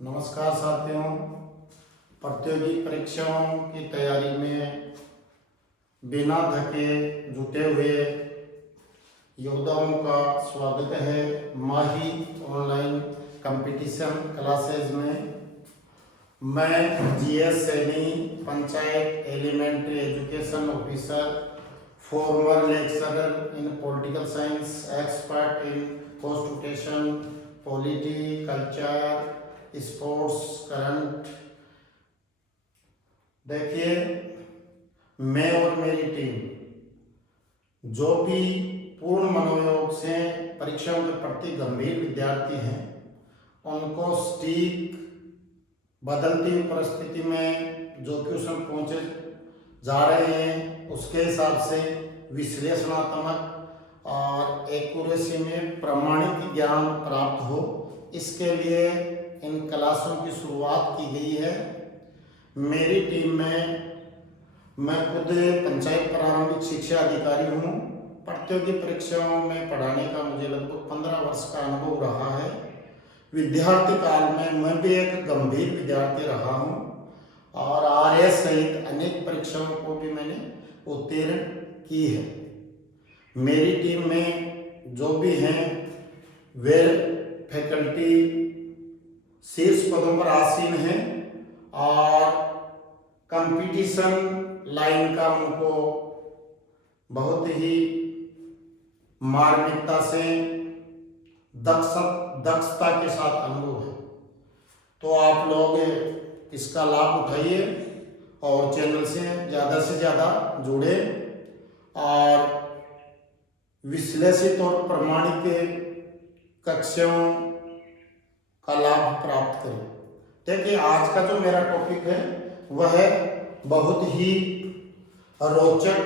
नमस्कार साथियों। प्रतियोगी परीक्षाओं की तैयारी में बिना थके जुटे हुए योद्धाओं का स्वागत है माही ऑनलाइन कंपटीशन क्लासेस में। मैं GS Saini, panchayat elementary education officer, former lecturer in political science, expert in constitution, polity, culture, sports, current. देखिए, मैं और मेरी टीम जो भी पूर्ण मनोयोग से परीक्षाओं के प्रति गंभीर विद्यार्थी हैं, उनको सटीक बदलती परिस्थिति में जो क्वेश्चन पहुंचे जा रहे हैं उसके हिसाब से विश्लेषणात्मक और एक्यूरेसी में प्रमाणित ज्ञान प्राप्त हो, इसके लिए इन क्लासों की शुरुआत की गई है। मेरी टीम में मैं खुद पंचायत प्रारंभिक शिक्षा अधिकारी हूँ। प्रतियोगी परीक्षाओं में पढ़ाने का मुझे लगभग 15 वर्ष का अनुभव रहा है। विद्यार्थी काल में मैं भी एक गंभीर विद्यार्थी रहा हूँ और आरएस सहित अनेक परीक्षाओं को भी मैंने उत्तीर्ण की है। मेरी टीम में जो भी हैं वे फैकल्टी शीर्ष पदों पर आसीन हैं और कंपटीशन लाइन का उनको बहुत ही मार्मिकता से दक्षता के साथ अनुभव है। तो आप लोग इसका लाभ उठाइए और चैनल से ज़्यादा जुड़े और विश्लेषित और प्रमाणित कक्षाओं का लाभ प्राप्त करें। देखिए, आज का जो मेरा टॉपिक है वह बहुत ही रोचक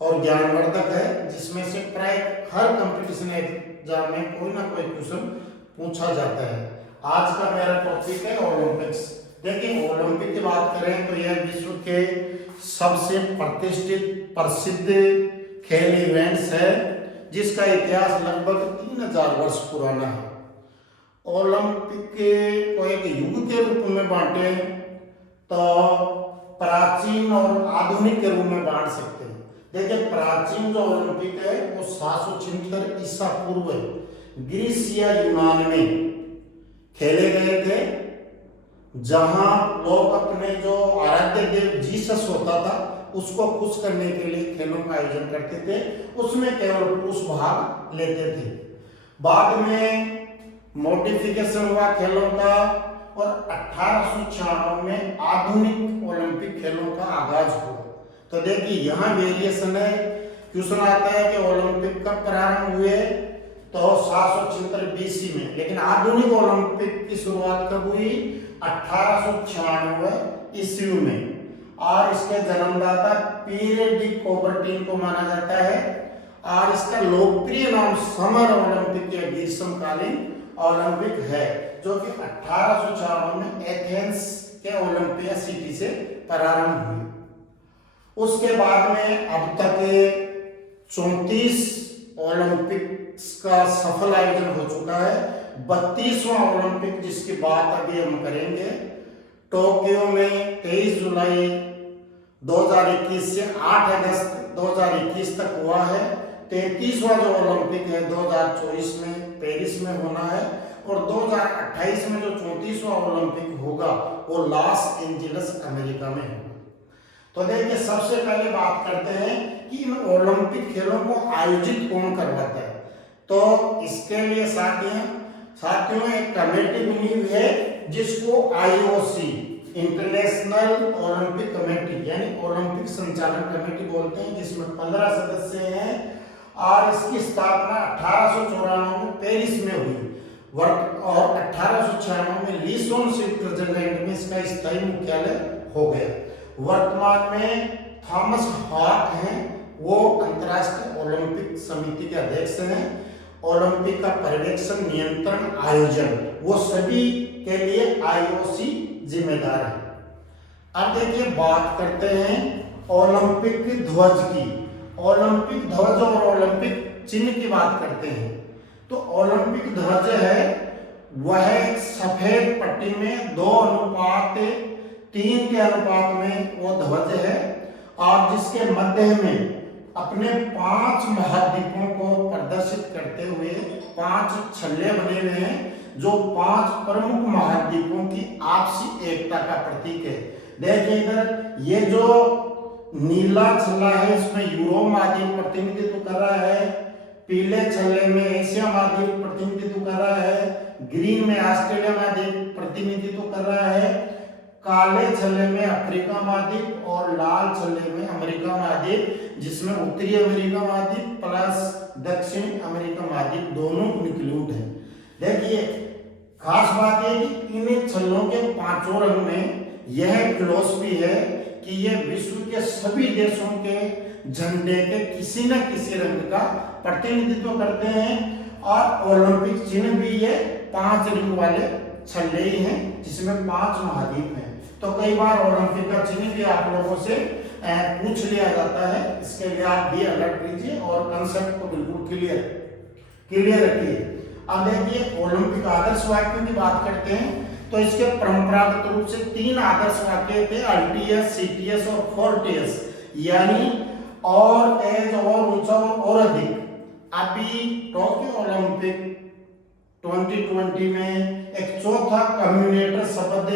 और ज्ञानवर्धक है, जिसमें से प्राय हर कंपटीशन एग्जाम में कोई ना कोई क्वेश्चन पूछा जाता है। आज का मेरा टॉपिक है ओलंपिक्स। देखिए, ओलंपिक की बात करें तो यह विश्व के सबसे प्रतिष्ठित प्रसिद्ध खेल इवेंट्स है, जिसका इतिहास लगभग 3000 वर्ष पुराना है। ओलंपिक को एक युग के रूप में बांटे तो प्राचीन और आधुनिक के रूप में बांट सकते हैं। देखिए, प्राचीन जो ओलंपिक है वो 776 ईसा पूर्व ग्रीस या यूनान में खेले गए थे, जहां लोग अपने जो आराध्य देव जीसस होता था उसको खुश करने के लिए खेलों का आयोजन करते थे। उसमें केवल पुरुष भाग लेते थे। बाद में मॉडिफिकेशन हुआ खेलों का और 1896 में आधुनिक ओलंपिक खेलों का आगाज हुआ। तो देखिए, यहाँ वेरिएशन है। क्वेश्चन आता है कि ओलंपिक कब प्रारंभ हुए, तो 776 बीसी में, लेकिन आधुनिक ओलंपिक की शुरुआत कब हुई? 1896 ईस्वी में। और इसके जन्मदाता पीयर डी कूबरटीन को माना जाता है और इसका लोकप्रिय नाम समर ओलंपिक या ग्रीष्मकालीन ओलंपिक है, जो कि 1896 में एथेंस के ओलंपिया सिटी से प्रारंभ हुई। उसके बाद में अब तक 34 ओलंपिक्स का सफल आयोजन हो चुका है। 32वां ओलंपिक जिसकी बात अभी हम करेंगे, टोक्यो में 23 जुलाई 2021 से 8 अगस्त 2021 तक हुआ है। 33वां जो ओलंपिक है 2024 में पेरिस में होना है और 2028 में जो 34वां ओलंपिक होगा वो लॉस एंजिल्स अमेरिका में होगा। तो देखिए, सबसे पहले बात करते हैं कि इन ओलंपिक खेलों को आयोजित कौन करवाता है। तो इसके लिए साथियों एक कमेटी बनी हुई है जिसको आईओसी, इंटरनेशनल ओलंपिक कमेटी यानी ओलंपिक संचालन कमेटी बोलते हैं, जिसमें 15 सदस्य हैं और इसकी स्थापना 1894 में पेरिस में हुई और 1896 में लियोन स्विट्जरलैंड में इसका स्थायी मुख्यालय हो गया। वर्तमान में थॉमस हॉक हैं, वो अंतर्राष्ट्रीय ओलंपिक समिति के अध्यक्ष हैं। ओलंपिक का पर्यवेक्षण, नियंत्रण, आयोजन वो सभी के लिए आईओसी जिम्मेदार है। अब देखिए, बात करते हैं ओलंपिक ध्वज की। ओलंपिक ध्वज और ओलंपिक चिन्ह की बात करते हैं तो ओलंपिक ध्वज है वह सफेद पट्टी में 2:3 के अनुपात में वो ध्वज है, और जिसके मध्य में अपने 5 महाद्वीपों को प्रदर्शित करते हुए 5 छल्ले बने हुए हैं, जो 5 प्रमुख महाद्वीपों की आपसी एकता का प्रतीक है। देखिए इधर ये जो नीला छल्ला है इसमें यूरोप महाद्वीप प्रतिनिधित्व कर रहा है, पीले छल्ले में एशिया महाद्वीप प्रतिनिधित्व कर रहा है, ग्रीन में ऑस्ट्रेलिया महाद्वीप प्रतिनिधित्व कर रहा है, काले छल्ले में अफ्रीका महाद्वीप और लाल छल्ले में अमेरिका महाद्वीप, जिसमें उत्तरी अमेरिका महाद्वीप प्लस दक्षिण अमेरिका महाद्वीप दोनों इंक्लूड है। देखिए खास बात है कि इन छल्लों के 5 रंग में यह फिलॉसफी है कि ये विश्व के सभी देशों के झंडे के किसी न किसी रंग का प्रतिनिधित्व करते हैं, और ओलंपिक चिन्ह भी ये 5 रंग वाले छल्ले ही हैं, जिसमें 5 महाद्वीप हैं। तो कई बार ओलंपिक का चिन्ह भी आप लोगों से पूछ लिया जाता है, इसके लिए आप भी अलर्ट कीजिए और कंसेप्ट को बिल्कुल क्लियर रखिए। अब देखिए ओलंपिक आदर्श वाक्यों की बात करते हैं, तो इसके परंपरागत रूप से 3 आदर्श वाक्य थे, अल्टीएस, सीटीएस और फोर्टियस, यानी और तेज और ऊंचा और अधिक। अभी टोक्यो ओलंपिक 2020 में एक चौथा कम्युनेटर शब्द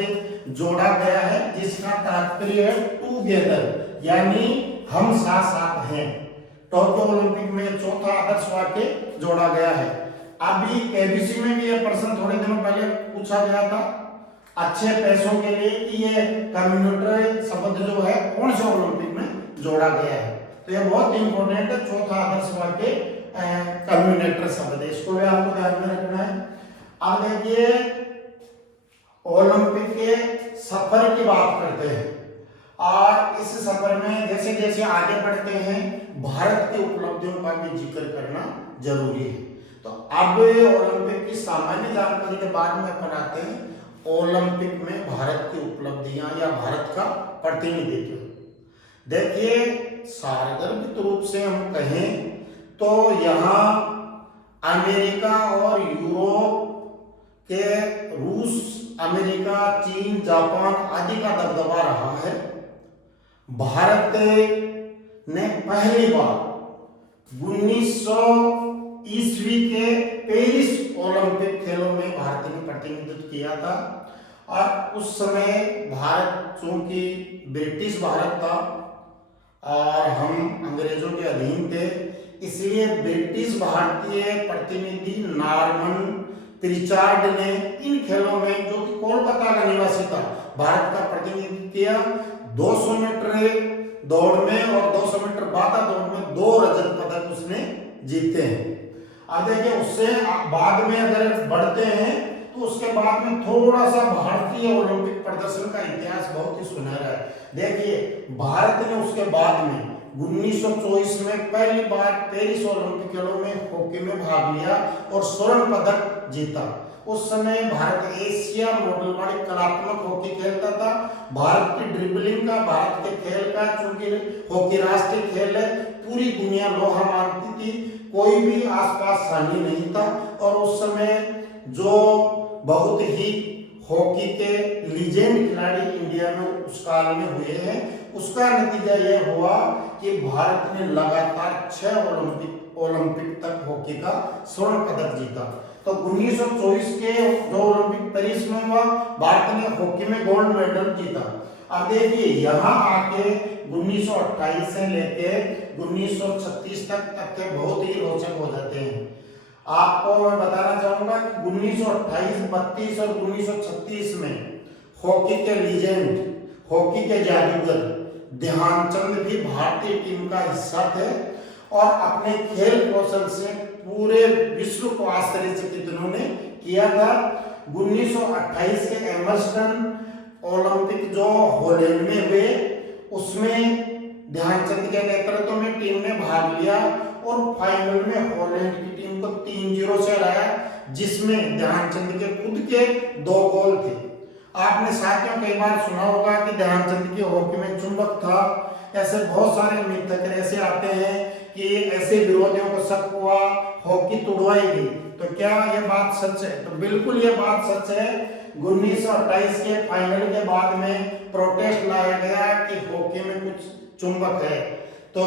जोड़ा गया है, जिसका तात्पर्य है टुगेदर, यानी हम साथ साथ हैं। टोक्यो ओलंपिक में चौथा आदर्श वाक्य जोड़ा गया है। अभी केबीसी में भी यह प्रश्न थोड़े दिनों पहले पूछा गया था अच्छे पैसों के लिए कि ये कम्युनेटर शब्द जो है कौन से ओलंपिक में जोड़ा गया है, तो यह बहुत इंपॉर्टेंट है। चौथा आदर्श वाक्य कम्युनेटर शब्द है, इसको भी आपको ध्यान में रखना है। अब देखिए ओलंपिक के सफर की बात करते हैं, और इस सफर में जैसे जैसे आगे बढ़ते हैं भारत की उपलब्धियों का भी जिक्र करना जरूरी है। तो अब ओलंपिक की सामान्य जानकारी के बाद में बनाते हैं ओलंपिक में भारत की उपलब्धियां या भारत का प्रतिनिधित्व। देखिए सार्वभौमिक रूप से हम कहें तो यहाँ अमेरिका और यूरोप के, रूस, अमेरिका, चीन, जापान आदि का दबदबा रहा है। भारत ने पहली बार 1900 ईस्वी के पेरिस ओलंपिक खेलों में भारत ने प्रतिनिधित्व किया था, और उस समय भारत चूंकि ब्रिटिश भारत था और हम अंग्रेजों के अधीन थे, इसलिए ब्रिटिश भारतीय प्रतिनिधि नॉर्मन प्रिचार्ड ने इन खेलों में, जो कि कोलकाता का निवासी था, भारत का प्रतिनिधित्व किया। 200 मीटर दौड़ में और 200 मीटर बाधा दौड़ में 2 रजत पदक उसने जीते हैं। अब देखिए उससे बाद में अगर बढ़ते हैं तो उसके बाद में थोड़ा सा भारतीय ओलंपिक प्रदर्शन का इतिहास बहुत ही सुनहरा है। देखिए भारत ने उसके बाद में 1924 में पहली बार पेरिस ओलंपिक खेलों में हॉकी में भाग लिया और स्वर्ण पदक जीता। उस समय भारत एशिया मॉडल वाली कलात्मक हॉकी खेलता था। भारत की ड्रिबलिंग का, भारत के खेल का, चूंकि हॉकी राष्ट्रीय खेल है, पूरी दुनिया लोहा मानती थी, कोई भी आसपास सानी नहीं था। और उस समय जो बहुत ही हॉकी के लीजेंड खिलाड़ी इंडिया में उस काल में हुए हैं, उसका नतीजा यह हुआ कि भारत ने लगातार 6 ओलंपिक तक हॉकी का स्वर्ण पदक जीता। तो 1924 के जो ओलंपिक पेरिस में हुआ, भारत ने हॉकी में गोल्ड मेडल जीता। अब देखिए यहाँ आके 1928 से लेके 1936 तक तथ्य बहुत ही रोचक हो जाते हैं। आपको मैं बताना चाहूंगा कि 1928, 32 और 1936 में हॉकी के लीजेंड, हॉकी के जादूगर ध्यानचंद भी भारतीय टीम का हिस्सा थे और अपने खेल कौशल से पूरे विश्व को आश्चर्यचकित उन्होंने किया था। 1928 के एमर्सन ओलंपिक जो हॉलैंड में हुए, उसमें ध्यानचंद के नेतृत्व में टीम ने भाग लिया और फाइनल में हॉलैंड की टीम को 3-0 से हराया, जिसमें ध्यानचंद के खुद के 2 गोल थे। आपने साथियों कई बार सुना होगा कि ध्यानचंद की हॉकी में चुंबक था। ऐसे बहुत सारे मिथक ऐसे आते हैं कि ऐसे विरोधियों को शक हुआ हॉकी तुड़वाई गई, तो क्या ये बात सच है? तो बिल्कुल ये बात सच है। 1928 के फाइनल के बाद में प्रोटेस्ट लाया गया कि हॉकी में कुछ चुंबक है, तो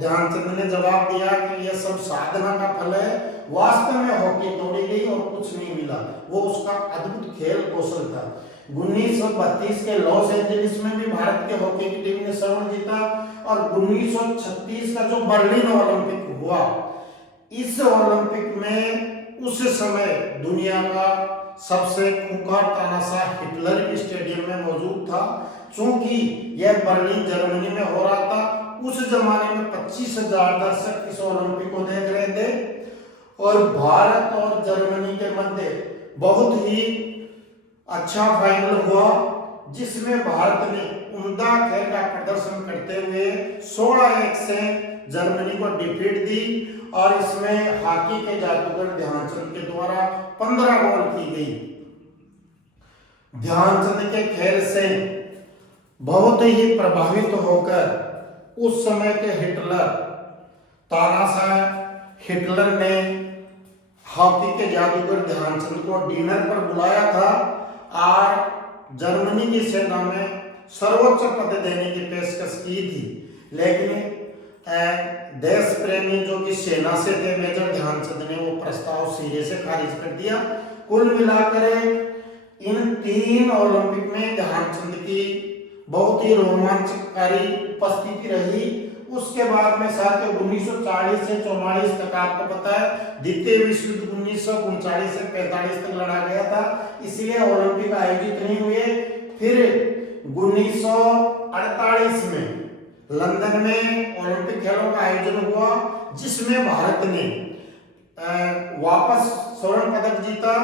ध्यानचंद ने जवाब दिया कि ये सब साधना का फल है, वास्तव में हॉकी तोड़ी गई और कुछ नहीं मिला, वो उसका अद्भुत खेल कौशल था। 1932 के लॉस एंजलिस में भी भारत के हॉकी की टीम ने स्वर्ण जीता, और 1936 का जो बर्लिन ओलंपिक हुआ, इस ओलंपिक में उस समय दुनिया का सबसे खूंखार तानाशाह हिटलर के स्टेडियम में मौजूद था। चूंकि यह बर्लिन जर्मनी में हो रहा था, उस जमाने में 25,000 दर्शक इस ओलंपिक को देख रहे थे, और भारत और जर्मनी के मध्य बहुत ही अच्छा फाइनल हुआ, जिसमें भारत ने उम्दा खेल का प्रदर्शन करते हुए 16-1 से जर्मनी को डिफीट दी, और इसमें हॉकी के जादूगर ध्यानचंद के द्वारा 15 गोल की गई। ध्यानचंद के खेल से बहुत ही प्रभावित होकर उस समय के हिटलर, तानाशाह हिटलर ने हॉकी के जादूगर ध्यानचंद को डिनर पर बुलाया था, और जर्मनी की सेना में सर्वोच्च पद देने की पेशकश की थी, लेकिन देश प्रेमी जो कि सेना से थे मेजर ध्यानचंद ने वो प्रस्ताव सिरे से खारिज कर दिया। कुल मिलाकर इन 3 ओलंपिक में ध्यानचंद की बहुत ही रोमांचकारी उपस्थिति रही। उसके बाद में साथ 1940 से 44 तक आपको पता है द्वितीय विश्व युद्ध 1939 से 45 तक लड़ा गया था, इसलिए ओलंपिक आयोजित नहीं हुए। फिर 1948 में लंदन में ओलंपिक खेलों का आयोजन हुआ, जिसमें भारत ने वापस स्वर्ण पदक जीता,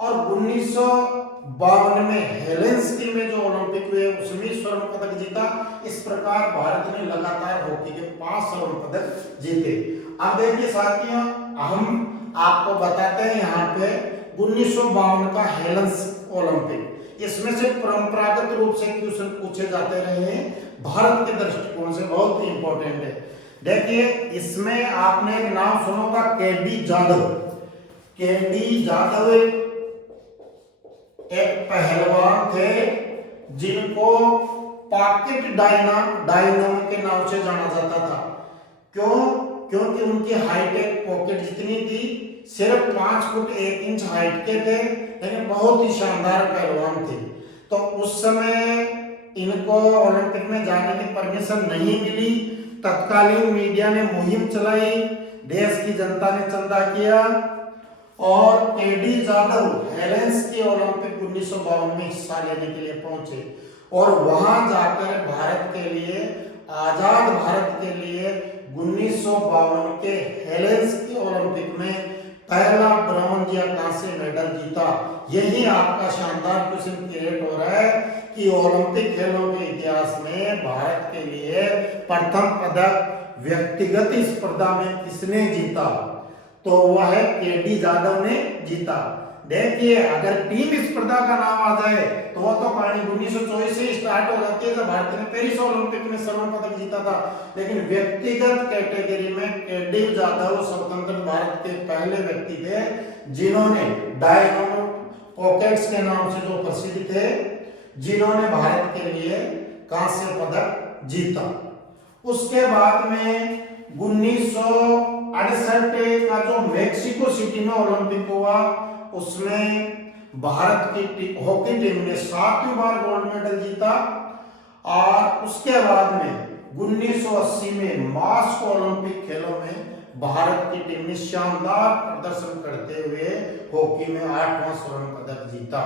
और 1952 में हेलेंसिकी में जो ओलंपिक हुए उसमें स्वर्ण पदक जीता। इस प्रकार भारत ने लगातार हॉकी के 5 स्वर्ण पदक जीते। अब देखिए साथियों, हम आपको बताते हैं यहाँ पे 1952 का हेलेंस ओलंपिक, इसमें से परंपरागत रूप से क्वेश्चन पूछे जाते रहे हैं भारत के दृष्टिकोण से, बहुत ही इंपॉर्टेंट है। देखिए इसमें आपने एक नाम सुना होगा, केडी जाधव। केडी जाधव एक पहलवान थे जिनको पॉकेट डायनामो के नाम से जाना जाता था। क्यों? क्योंकि उनकी हाइट एक पॉकेट जितनी थी, सिर्फ 5 फुट 1 इंच हाइट के थे, लेकिन बहुत ही शानदार पहलवान थे। तो उस समय इनको ओलंपिक में जाने की परमिशन नहीं मिली। तत्कालीन मीडिया ने मुहिम चलाई, देश की जनता ने चंदा किया, और केडी जाधव हेलेंसिकी ओलंपिक 1952 में हिस्सा लेने के लिए पहुंचे, और वहां जाकर भारत के लिए, आजाद भारत के लिए 1952 के हेलेंसिकी ओलंपिक में पहला ब्रॉन्ज या कांस्य मेडल जीता। यही आपका शानदार क्वेश्चन क्रिएट हो रहा है कि ओलंपिक खेलों के इतिहास में भारत के लिए प्रथम पदक व्यक्तिगत स्पर्धा में किसने जीता? तो वह है केडी जाधव ने जीता। देखिए अगर टीम स्पर्धा का नाम आ जाए तो वह तो कहानी 1924 से स्टार्ट हो जाती है, जब भारत ने पेरिस ओलंपिक में स्वर्ण पदक जीता था। लेकिन व्यक्तिगत कैटेगरी में केडी जाधव स्वतंत्र भारत के पहले व्यक्ति थे जिन्होंने डायनामो पॉकेट्स के नाम से जो प्रसिद्ध थे, जिन्होंने भारत के लिए कांस्य पदक जीता। उसके बाद में 1968 का जो मेक्सिको सिटी में ओलंपिक हुआ, उसमें भारत की हॉकी टीम ने 7वीं बार गोल्ड मेडल जीता। और उसके बाद में 1980 में मास्को ओलंपिक खेलों में भारत की टीम ने शानदार प्रदर्शन करते हुए हॉकी में 8वां स्वर्ण पदक जीता।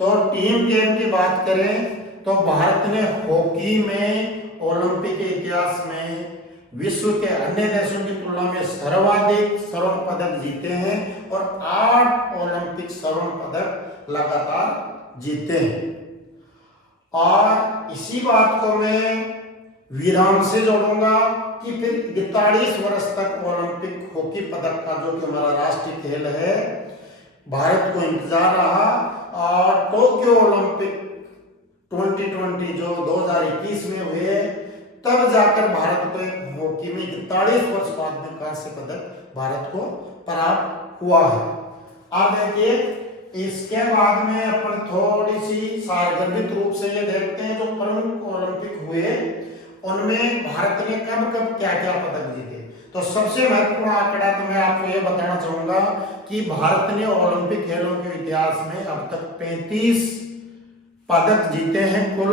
तो टीम गेम की बात करें तो भारत ने हॉकी में ओलंपिक के इतिहास में विश्व के अन्य देशों की तुलना में सर्वाधिक स्वर्ण पदक जीते हैं, और 8 ओलंपिक स्वर्ण पदक लगातार जीते हैं। और इसी बात को मैं विराम से जोड़ूंगा कि फिर 41 वर्ष तक ओलंपिक हॉकी पदक का जो कि हमारा राष्ट्रीय खेल है, भारत को इंतजार रहा। और टोक्यो ओलंपिक 2020 जो 2021 में हुए, तब जाकर भारत को एक हॉकी हॉकी में 41 वर्ष बाद में कांस्य पदक भारत को प्राप्त हुआ है। अब देखिए इसके बाद में अपन थोड़ी सी सारगर्भित रूप से ये देखते हैं जो प्रमुख ओलंपिक हुए उनमें भारत ने कब कब क्या क्या पदक जीते। तो सबसे महत्वपूर्ण आंकड़ा तो मैं आपको ये बताना चाहूंगा कि भारत ने ओलंपिक खेलों के इतिहास में अब तक 35 पदक जीते हैं कुल।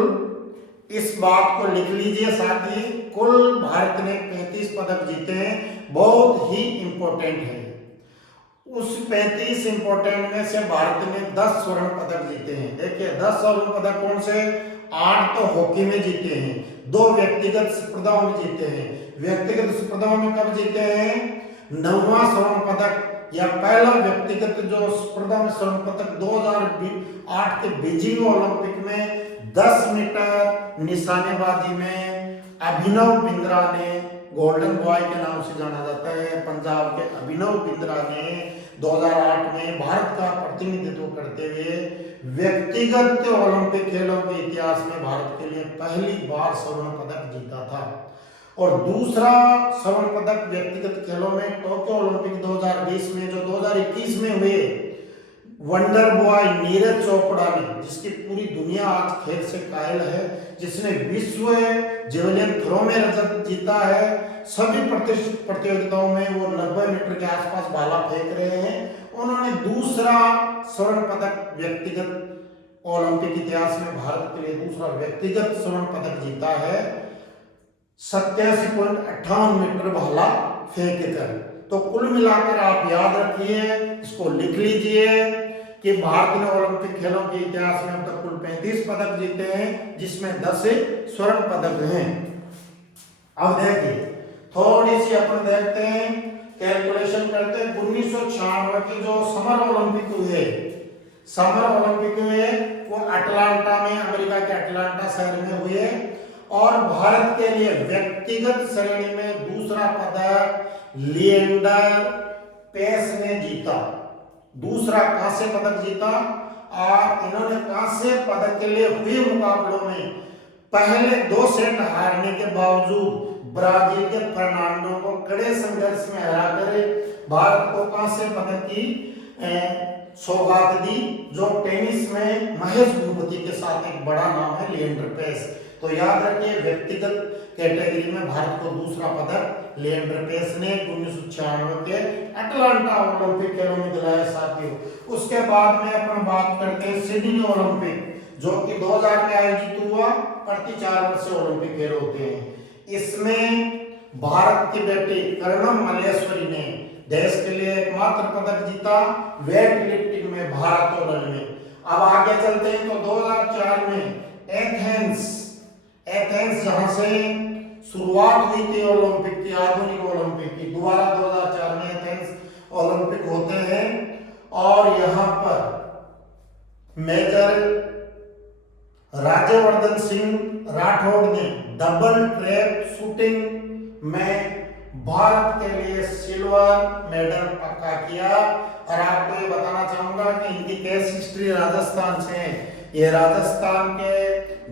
इस बात को लिख लीजिए साथ ही, कुल भारत ने 35 पदक जीते हैं, बहुत ही इंपॉर्टेंट है। उस 35 इंपॉर्टेंट में से भारत ने 10 स्वर्ण पदक जीते हैं। देखिए 10 स्वर्ण पदक कौन से, 8 तो हॉकी में जीते हैं, 2 व्यक्तिगत स्पर्धाओं में जीते हैं। व्यक्तिगत स्पर्धाओं में कब जीते हैं, 9वां स्वर्ण पदक या पहला व्यक्तिगत जो स्पर्धा में स्वर्ण पदक 2008 के बीजिंग ओलंपिक में 10 मीटर निशानेबाजी में अभिनव बिंद्रा ने, गोल्डन बॉय के नाम से जाना जाता है, पंजाब के अभिनव बिंद्रा ने 2008 में भारत का प्रतिनिधित्व करते हुए व्यक्तिगत ओलंपिक खेलों के इतिहास में भारत के लिए पहली बार स्वर्ण पदक जीता था। और दूसरा स्वर्ण पदक व्यक्तिगत खेलों में टोक्यो ओलंपिक 2020 में, जो 2021 में हुए, वंडर बॉय नीरज चोपड़ा ने, जिसकी पूरी दुनिया आज खेल से कायल है, जिसने विश्व जेवलिन थ्रो में रजत जीता है। सभी प्रतिष्ठित प्रतियोगिताओं में वो 90 मीटर के आसपास भाला फेंक रहे हैं। उन्होंने दूसरा स्वर्ण पदक व्यक्तिगत ओलंपिक इतिहास में भारत के लिए दूसरा व्यक्तिगत स्वर्ण पदक जीता है, 87.58 मीटर भाला फेंक कर। तो कुल मिलाकर आप याद रखिए, इसको लिख लीजिए कि भारत ने ओलंपिक खेलों के इतिहास में अब तक कुल 35 पदक जीते हैं, जिसमें 10 स्वर्ण पदक हैं। अब देखिए थोड़ी सी अपन देखते हैं, कैलकुलेशन करते हैं। 1996 के जो समर ओलंपिक हुए, समर ओलंपिक हुए वो अटलांटा में, अमेरिका के अटलांटा शहर में हुए, और भारत के लिए व्यक्तिगत श्रेणी में दूसरा पदक लिएंडर पेस ने जीता, दूसरा कांस्य पदक जीता। और इन्होंने कांस्य पदक के लिए हुए मुकाबलों में पहले 2 सेट हारने के बावजूद ब्राजील के फर्नांडो को कड़े संघर्ष में हराकर भारत को कांस्य पदक की सौगात दी, जो टेनिस में महेश भूपति के साथ एक बड़ा नाम है, लिएंडर पेस। तो याद रखिए व्यक्तिगत कैटेगरी में भारत को दूसरा पदक लिएंडर पेस ने 1996 के अटलांटा ओलंपिक खेलों में दिलाया साथियों। उसके बाद में अपन बात करते हैं सिडनी ओलंपिक, जो कि 2000 में आयोजित हुआ। प्रति 4 वर्ष से ओलंपिक खेल होते हैं। इसमें भारत की बेटी कर्णम मल्लेश्वरी ने देश के लिए एकमात्र पदक जीता वेट लिफ्टिंग में, भारोत्तोलन में। अब आगे चलते हैं तो 2004 में एथेंस जहां से शुरुआत हुई थी ओलंपिक की, आधुनिक ओलंपिक की, दोबारा 2004 में एथेंस ओलंपिक होते हैं। और यहां पर मेजर राज्यवर्धन सिंह राठौड़ ने डबल ट्रैप शूटिंग में भारत के लिए सिल्वर मेडल पक्का किया। और आपको ये बताना चाहूंगा कि इनकी कैसी हिस्ट्री राजस्थान से है। ये राजस्थान के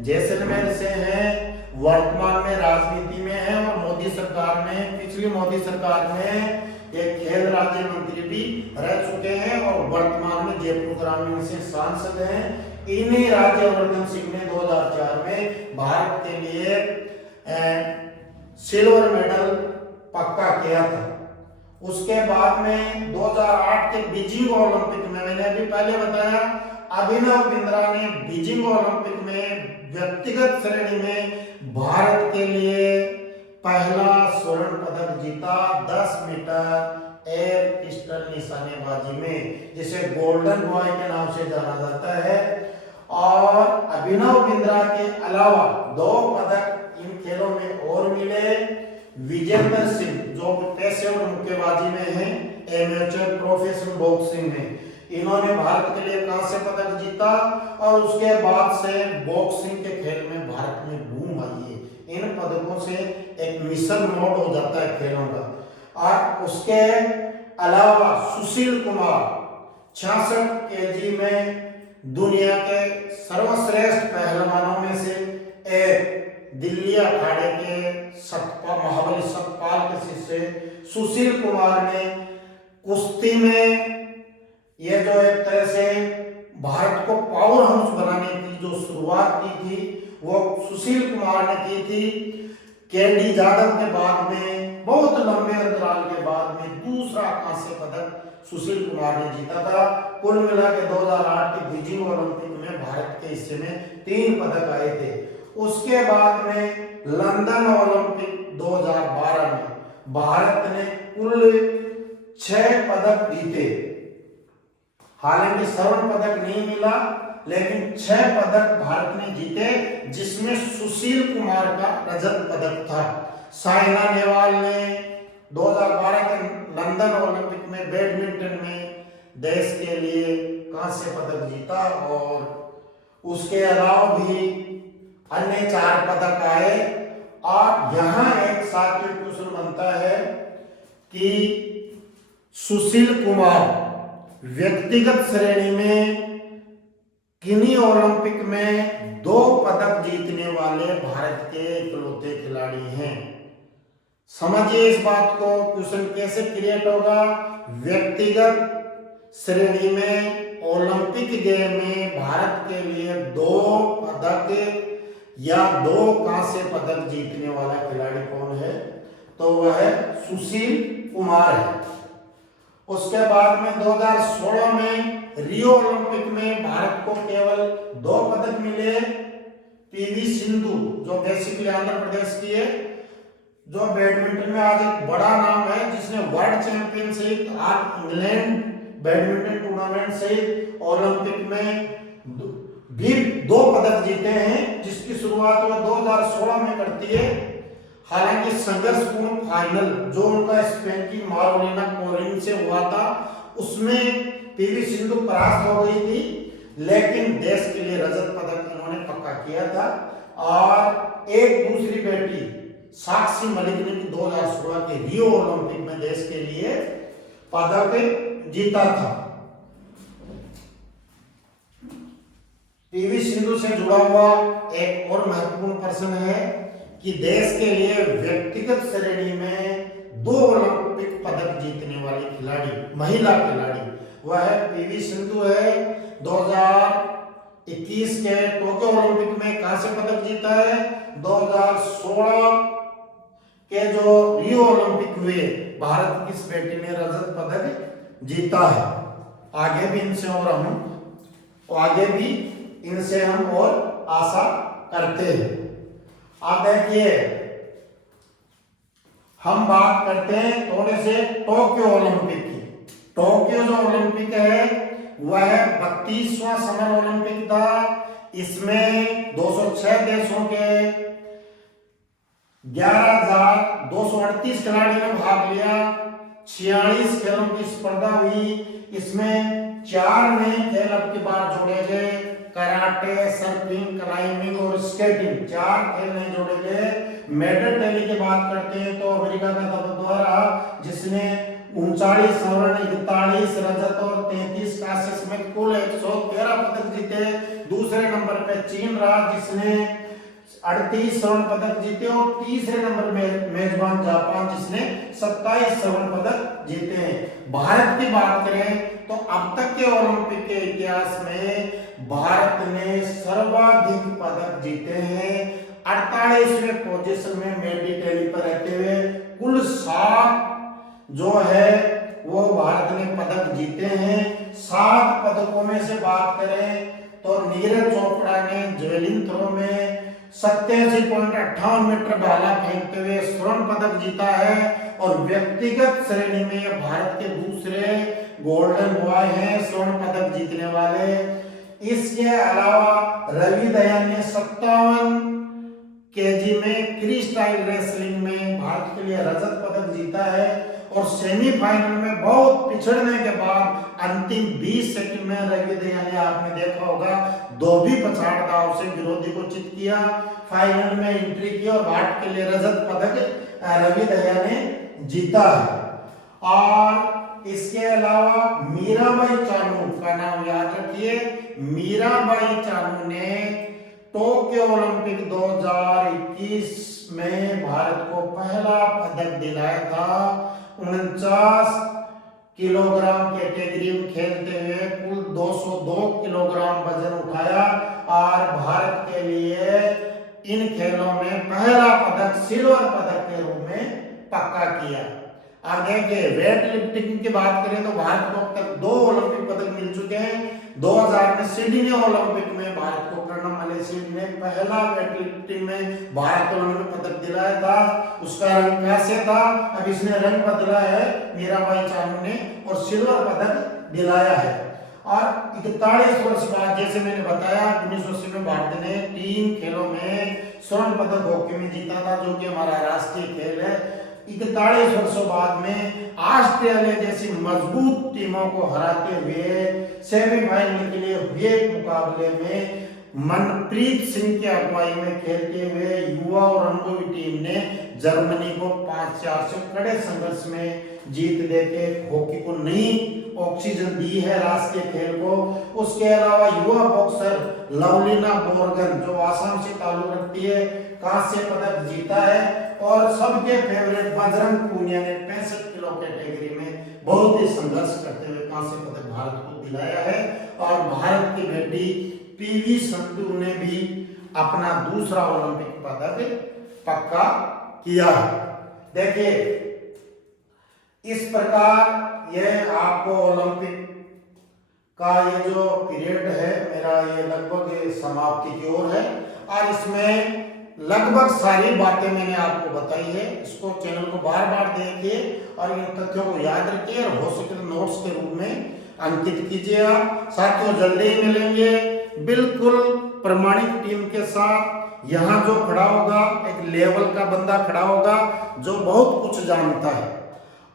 जैसलमेर से हैं, वर्तमान में राजनीति में है, और मोदी सरकार में, पिछली मोदी सरकार में एक खेल राज्य मंत्री भी रह चुके हैं, और वर्तमान में जयपुर ग्रामीण से सांसद हैं। इन्हीं राज्यवर्धन सिंह ने 2004 में भारत के लिए सिल्वर मेडल पक्का किया था। उसके बाद में 2008 के बीजिंग ओलंपिक में, मैंने अभी पहले बताया, अभिनव बिंद्रा ने बीजिंग ओलंपिक में व्यक्तिगत श्रेणी में भारत के लिए पहला स्वर्ण पदक जीता 10 मीटर एयर पिस्टल निशानेबाजी में, जिसे गोल्डन बॉय के नाम से जाना जाता है। और अभिनव बिंद्रा के अलावा 2 पदक इन खेलों में और मिले। विजेंद्र सिंह जो पेशेवर मुक्केबाजी में है, एमेचर प्रोफेशनल बॉक्सिंग में, इन्होंने भारत के लिए कांस्य पदक जीता। और उसके बाद से बॉक्सिंग के खेल में भारत में बूम आई है। इन पदकों से एक मिशन मोड हो जाता है खेलों का। और उसके अलावा सुशील कुमार 66 केजी में दुनिया के सर्वश्रेष्ठ पहलवानों में से एक, दिल्ली अखाड़े के महाबली सतपाल सुशील कुमार ने कुश्ती में ये जो एक तरह से भारत को पावर हाउस बनाने की जो शुरुआत की थी वो सुशील कुमार ने की थी। केडी जाधव के बाद में बहुत लंबे अंतराल के बाद में दूसरा कांस्य पदक सुशील कुमार ने जीता था। कुल मिला के 2008 के बीजिंग ओलंपिक में भारत के हिस्से में 3 पदक आए थे। उसके बाद में लंदन ओलंपिक 2012 में भारत ने कुल 6 पदक जीते। हालांकि स्वर्ण पदक नहीं मिला, लेकिन 6 पदक भारत ने जीते, जिसमें सुशील कुमार का रजत पदक था। साइना नेहवाल ने 2012 के लंदन ओलंपिक में बैडमिंटन में देश के लिए कांस्य पदक जीता और उसके अलावा भी अन्य 4 पदक आए। और यहाँ एक साथी क्वेश्चन बनता है कि सुशील कुमार व्यक्तिगत श्रेणी में किन्हीं ओलंपिक में 2 पदक जीतने वाले भारत के इकलौते खिलाड़ी हैं। समझिए इस बात को, क्वेश्चन कैसे क्रिएट होगा। व्यक्तिगत श्रेणी में ओलंपिक गेम में भारत के लिए 2 पदक या 2 कांस्य पदक जीतने वाला खिलाड़ी कौन है, तो वह सुशील कुमार है। उसके बाद में 2016 में रियो ओलंपिक में भारत को केवल 2 पदक मिले। पीवी सिंधु जो बेसिकली आंध्र प्रदेश की है, जो बैडमिंटन में आज एक बड़ा नाम है, जिसने वर्ल्ड चैंपियन सहित आज इंग्लैंड बैडमिंटन टूर्नामेंट सहित ओलंपिक में भी 2 पदक जीते हैं, जिसकी शुरुआत वह 2016 में करती है। हालांकि संघर्षपूर्ण फाइनल जो उनका स्पेन की मारोलिना कोरिन से हुआ था, उसमें पीवी सिंधु परास्त हो गई थी, लेकिन देश के लिए रजत पदक इन्होंने पक्का किया था। और एक दूसरी बेटी साक्षी मलिक ने भी 2016 के रियो ओलंपिक में देश के लिए पदक जीता था। पीवी सिंधु से जुड़ा हुआ एक और महत्वपूर्ण प्रश्न है कि देश के लिए व्यक्तिगत श्रेणी में 2 ओलंपिक पदक जीतने वाली खिलाड़ी, महिला खिलाड़ी, वह पीवी सिंधु है। 2021 के टोक्यो ओलंपिक में कांस्य पदक जीता है। 2016 के जो रियो ओलंपिक हुए, भारत की इस बेटी ने रजत पदक जीता है। आगे भी इनसे हम और आशा करते हैं। आप देखिए, हम बात करते हैं थोड़े से टोक्यो ओलंपिक की। टोक्यो जो ओलंपिक है वह 32वां समर ओलंपिक था। इसमें 206 देशों के 11,238 खिलाड़ियों ने भाग लिया। 46 खेलों की स्पर्धा हुई। इसमें 4 नए खेल अब की बार जोड़े गए, कराटे, सर्फिंग, क्लाइंबिंग और स्केटिंग। 4 खेल नहीं जोड़े गए। मेडल टैली की बात करते हैं तो अमेरिका का दबदबा रहा, जिसने 39 स्वर्ण, 41 रजत और 33 कांस्य समेत कुल 113 पदक जीते। दूसरे नंबर पे चीन रहा, जिसने 38 स्वर्ण पदक जीते। और तीसरे नंबर में मेजबान जापान, जिसने 27 स्वर्ण पदक जीते हैं। भारत की बात करें तो अब तक के ओलंपिक के इतिहास में भारत ने सर्वाधिक पदक जीते हैं। 48वें पोजीशन में मेडल टैली पर रहते हुए कुल 7 जो है वो भारत ने पदक जीते हैं। 7 पदकों में से बात करें तो नीरज चोपड़ा ने जेवलिन थ्रो में 87.58 मीटर भाला फेंकते हुए स्वर्ण पदक जीता है। और व्यक्तिगत श्रेणी में भारत के दूसरे गोल्डन बॉय हैं स्वर्ण पदक जीतने वाले। इसके अलावा रवि दया ने 57 केजी में फ्री स्टाइल रेसलिंग में भारत के लिए रजत पदक जीता है। और सेमीफाइनल में बहुत पिछड़ने के बाद अंतिम 20 सेकंड में रवि दया ने, आपने देखा होगा, धोबी पछाड़ दाव से विरोधी को चित किया, फाइनल में एंट्री की और भारत के लिए रजत पदक रवि दया ने जीता है। और इसके अलावा मीराबाई चानू का नाम याद रखिए। मीराबाई चानू ने टोक्यो ओलंपिक 2021 में भारत को पहला पदक दिलाया था। 49 किलोग्राम कैटेगरी में खेलते हुए कुल 202 किलोग्राम वजन उठाया और भारत के लिए इन खेलों में पहला पदक सिल्वर पदक के रूप में पक्का किया। अब देखिए वेट लिफ्टिंग की बात करें तो भारत को अब तक 2 ओलंपिक पदक मिल चुके हैं। 2000 में सिडनी ओलंपिक में भारत को प्रणब मलेशिया ने पहला वेट लिफ्टिंग में भारत को ओलंपिक पदक दिलाया था। उसका रंग कैसे था, अब इसने रंग बदला है मीराबाई चानू ने और सिल्वर पदक दिलाया है। और 41 वर्ष बाद जैसे मैंने बताया 1980 में भारत ने 3 खेलों में स्वर्ण पदक हॉकी में जीता था, जो कि हमारा राष्ट्रीय खेल है। 41 वर्षों बाद में ऑस्ट्रेलिया जैसी मजबूत टीमों को हराते हुए सेमीफाइनल के लिए हुए मुकाबले में मनप्रीत सिंह की अगुवाई में खेलते हुए युवा और अनुभवी टीम ने जर्मनी को 5-4 से कड़े संघर्ष में जीत देके हॉकी को नई ऑक्सीजन दी है राष्ट्रीय खेल को। उसके अलावा युवा बॉक्सर लवलीना बोरगन जो आसाम से ताल्लुक रखती है, कांस्य पदक जीता है। और सबके फेवरेट बजरंग पूनिया ने 65 किलो कैटेगरी में बहुत ही संघर्ष करते हुए कांस्य पदक भारत को दिलाया है। और भारत की बेटी पीवी संधू ने भी अपना दूसरा ओलंपिक पदक पक्का किया। देखिए इस प्रकार यह आपको ओलंपिक का ये जो पीरियड है मेरा ये लगभग समाप्ति की ओर है और इसमें लगभग सारी बातें मैंने आपको बताई है। इसको चैनल को बार बार देखिए और इन तथ्यों को याद रखिए और हो सके तो नोट्स के रूप में अंकित कीजिए। आप साथियों जल्दी ही मिलेंगे बिल्कुल प्रमाणित टीम के साथ। यहाँ जो खड़ा होगा एक लेवल का बंदा खड़ा होगा जो बहुत कुछ जानता है।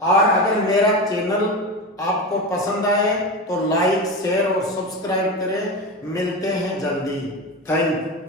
और अगर मेरा चैनल आपको पसंद आए तो लाइक शेयर और सब्सक्राइब करें। मिलते हैं जल्दी। Thank you.